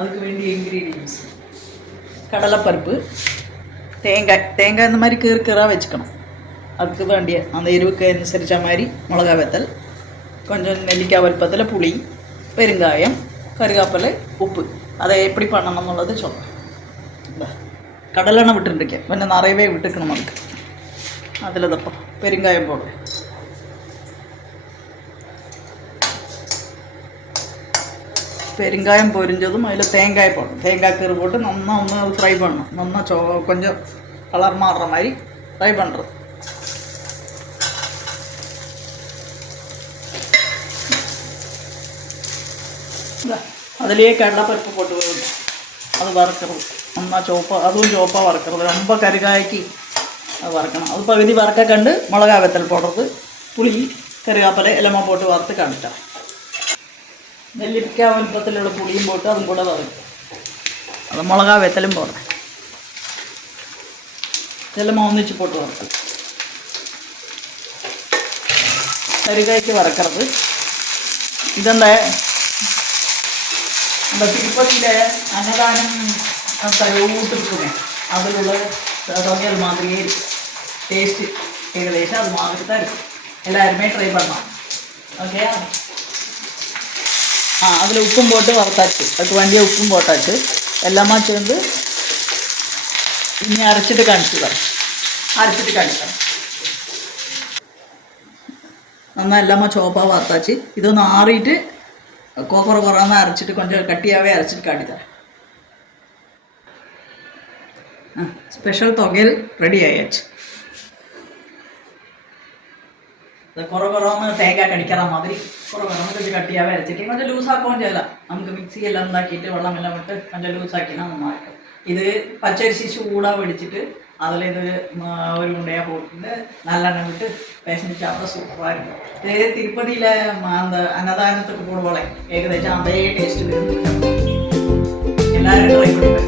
அதுக்கு வேண்டிய இன்க்ரீடியன்ஸ் கடலைப்பருப்பு, தேங்காய் இந்த மாதிரி கீராக வச்சுக்கணும். அதுக்கு வேண்டிய அந்த எருவுக்கு அனுசரித்த மாதிரி மிளகா வத்தல், கொஞ்சம் நெல்லிக்காய் வலுப்பத்தில் புளி, பெருங்காயம், கருவேப்பிலை, உப்பு. அதை எப்படி பண்ணணும்னுள்ளது சொல்கிறேன். இந்த கடலெண்ணெய் விட்டுருக்கேன், கொஞ்சம் நிறையவே விட்டுக்கணும். அதுக்கு அதில் தப்பா பெருங்காயம் போடுறேன். பெருங்காயம் பொரிஞ்சதும் அதில் தேங்காய் போடணும். தேங்காய் கீரை போட்டு நல்லா ஒன்று ஃப்ரை பண்ணணும். நல்லா கொஞ்சம் கலர் மாறுற மாதிரி ஃப்ரை பண்ணுறது. அதுலேயே கடலைப்பருப்பு போட்டு அது வறுக்கிறது. நல்லா அதுவும் சோப்பாக வறுக்கிறது. ரொம்ப கருகாய்க்கு அது வறுக்கணும். அது பகுதி வறுக்க கண்டு மிளகா வத்தல் போடுறது, புளி, கருவேப்பிலை எல்லாமே போட்டு வறுத்து காமிட்டேன். நெல்லிக்காய் வலுப்பத்தில் புளியும் போட்டு அதுவும் கூட வறுக்கும். அது மிளகா வெத்தலும் போடுறேன். இதெல்லாம் ஒന്നിச்சு போட்டு வறுக்கும். கறிகாய்க்கு வறுக்கிறது. ഇതെന്താ തിരുപ്പതിയിലെ അന്നദാനം ഊട്ടിരിക്കുന്നേ അതിലുള്ള തുകൽ മാതിരിയേ ടേസ്റ്റ് ഏകദേശം അത് മാതിരി തരും. എല്ലാവരുമേ ട്രൈ பண்ணலாம். ഓക്കെ. அதில் உப்பும் போட்டு வறுத்தாச்சு. அதுக்கு வேண்டிய உப்பும் போட்டாச்சு. எல்லாமே சேர்ந்து இனி அரைச்சிட்டு காமிச்சுக்கிறேன். നന്നാ எல்லாமே ചുവപ്പാக വറുത്താச்சு. ഇതൊന്ന് ആറിയിട്ട് കുറന്ന് അരച്ചിട്ട് கொஞ்சம் കട്ടിയാവേ അരച്ചിട്ട് കാട്ടിത്തരാം. സ്പെഷ്യൽ തുകൽ റെഡി ആയാச்சு. കുറന്ന് തേങ്ങ കടിക്കറ മാതിരി കുറന്ന് கொஞ்சம் കട്ടിയാവേ അരച്ചിട്ട് கொஞ்சம் ലൂസാക്കുകയും ചെയ്യலாம். നമുക്ക് മിക്സിയെല്ലാം ഉണ്ടാക്കിയിട്ട് വെള്ളമെല്ലാം വിട്ട് கொஞ்சம் ലൂസാക്കിയാൽ നന്നായിരിക്കും. ഇത് പച്ചരിശി ചൂടാ പിടിച്ചിട്ട് அதில் இது ஒரு உண்டையாக போட்டு நல்லெண்ணெய் விட்டு பேசிட்டு சாப்பிட சூப்பராக இருக்கும். இதே திருப்பதியில் அந்த அன்னதானத்துக்கு போடுவோம், ஏகദേശம் அதே டேஸ்ட்டு எல்லாரும் ட்ரை பண்ணுவேன்.